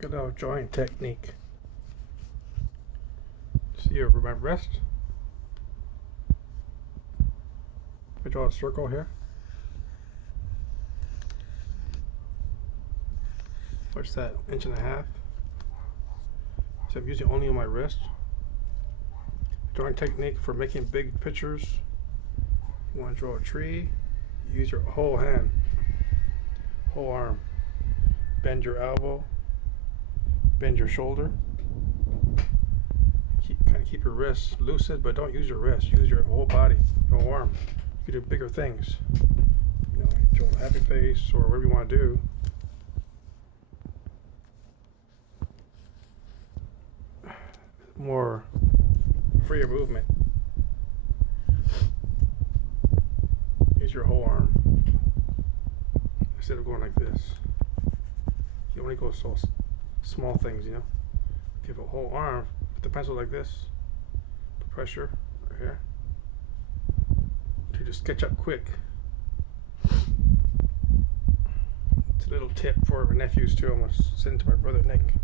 Good old drawing technique. See over my wrist. I draw a circle here. What's that? 1.5 inches. So I'm using only on my wrist. Drawing technique for making big pictures. You want to draw a tree, use your whole hand, whole arm. Bend your elbow, bend your shoulder. Kind of keep your wrists lucid, but don't use your wrist. Use your whole body, your whole arm. You can do bigger things. You know, draw a happy face or whatever you want to do. More freer movement. Use your whole arm instead of going like this. You only go so small things, you know. If you have a whole arm with the pencil like this, put pressure right here to just sketch up quick. It's a little tip for my nephews too. I'm gonna send to my brother Nick.